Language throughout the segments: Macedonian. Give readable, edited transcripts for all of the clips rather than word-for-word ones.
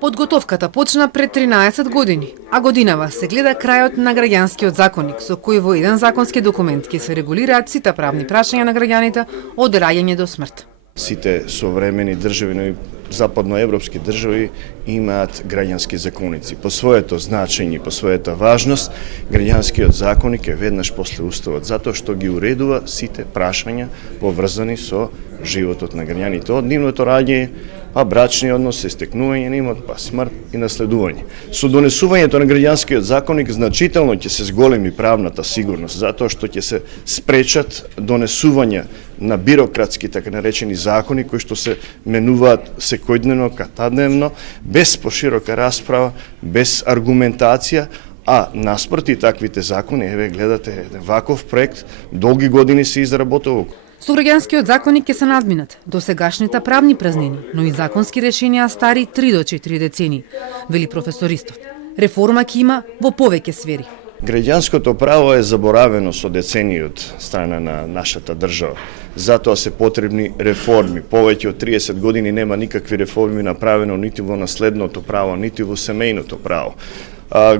Подготовката почна пред 13 години, а годинава се гледа крајот на граѓанскиот законник, со кој во еден законски документ ќе се регулираат сите правни прашања на граѓаните од раѓање до смрт. Сите современи држави, но и западноевропски држави имаат граѓански законици. По своето значење, по својата важност, граѓанскиот законник е веднаш после уставот, затоа што ги уредува сите прашања поврзани со животот на граѓаните, од нивното раѓање, па брачни однос, стекнување на имот, па смрт и наследување. Со донесувањето на граѓанскиот законник значително ќе се зголеми правната сигурност, затоа што ќе се спречат донесување на бирократски така наречени закони кои што се менуваат секојдневно, катадневно, без поширока расправа, без аргументација, а наспроти таквите закони, еве гледате еден ваков проект, долги години се изработува. Со граѓанскиот законник ќе се надминат досегашните правни празнини, но и законски решенија стари 3 до 4 децени, вели професор Ристов. Реформа ќе има во повеќе сфери. Граѓанското право е заборавено со децении од страна на нашата држава. Затоа се потребни реформи. Повеќе од 30 години нема никакви реформи направено нити во наследното право, нити во семејното право.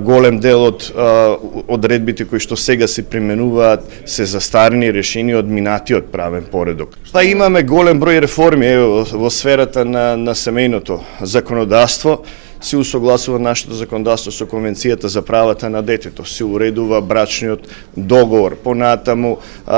Голем дел од одредбите кои што сега се применуваат се застарени решени од минатиот правен поредок. Па имаме голем број реформи во сферата на семејното законодавство. Се усогласува нашето законодавство со Конвенцијата за правата на детето, се уредува брачниот договор, понатаму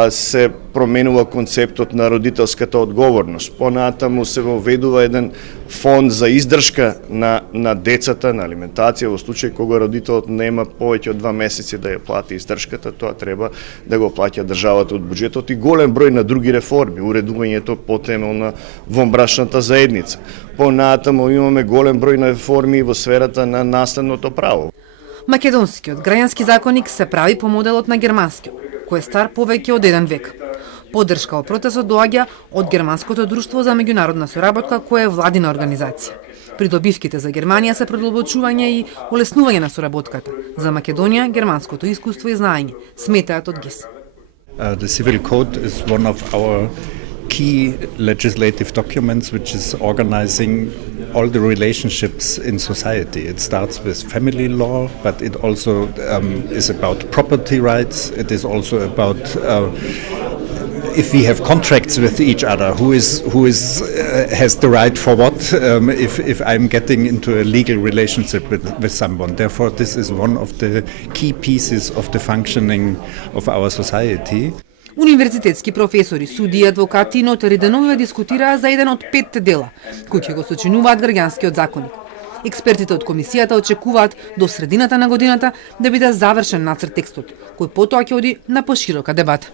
се променува концептот на родителската одговорност, понатаму се воведува еден фонд за издршка на децата, на алиментација, во случај кога родителот нема повеќе од 2 месеци да ја плати издршката, тоа треба да го плаќа државата од буџетот и голем број на други реформи, уредувањето потемно на вонбрачната заедница. Понатаму имаме голем број на реформи во сферата на наследното право. Македонскиот граѓански законник се прави по моделот на германскиот, кој е стар повеќе од 1 век. Поддршка од процесот доаѓа од Германското друштво за меѓународна соработка, која е владина организација. Придобивките за Германија се продолбочување и олеснување на соработката. За Македонија германското искуство и знаење сметаат од ГИС. The Civil Code is one of our key legislative documents which is organizing all the relationships in society. It starts with family law, but it also is about property rights. It is also about if we have contracts with each other, who has the right for what if I'm getting into a legal relationship with someone. Therefore, this is one of the key pieces of the functioning of our society. Универзитетски професори, суди, адвокати и нотари деновиве дискутираа за еден од 5 дела, кои ќе го сочинуваат граѓанскиот законник. Експертите од комисијата очекуваат до средината на годината да биде завршен нацрт текстот, кој потоа ќе оди на поширока дебата.